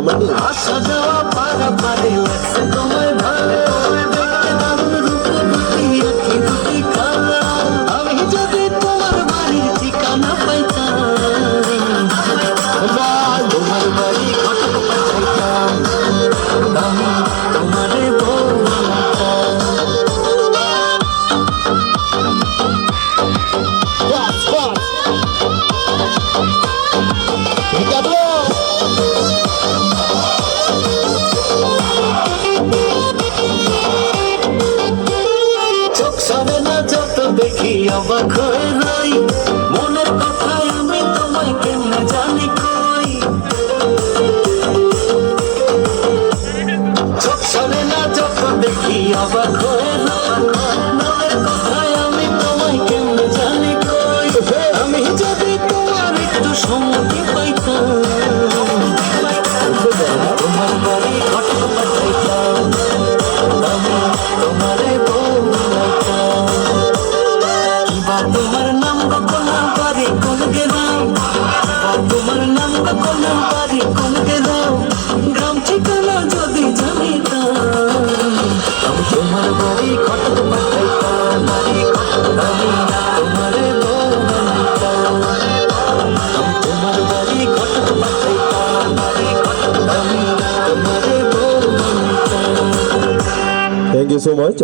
রামানি আসা যাওয়া পারাপারে লাগছে তোমায় ভালো দেখতে দারুণ রূপবতী আঁখি দুটি কালো আমি যদি তোমার বাড়ির ঠিকানা পাইতাম বা তোমার বাড়ি ঘটক পাঠাইতাম আমি তোমারে বউ বানাতাম। বাস বাস ঢুকাবো চোখ সরে না যত দেখি অবাক হয়ে রই মনের কথায় আমি তোমায় কেমনে জানি কই চোখ সরে না যত দেখি অবাক হয়ে রই মনের কথায় আমি তোমায় কেমনে জানি কই আমি যদি তোমার একটু সম্মতি পাইতাম তোমার বাড়ি ঘটক পাঠাইতাম আমি তোমারে বউ বানাইতাম। কিবা তোমার নাম গোপনার বাড়ি কোন গেলাম তোমার নাম গোপনার বাড়ি কোন গেলাম গ্রাম ঠিকানা যদি জানিতাম আমি তোমার বাড়ি ঘটক পাঠাইতাম আমি তোমারে বউ বানাইতাম আমি তোমার বাড়ি ঘটক পাঠাইতাম আমি তোমারে বউ বানাইতাম। Thank you so much.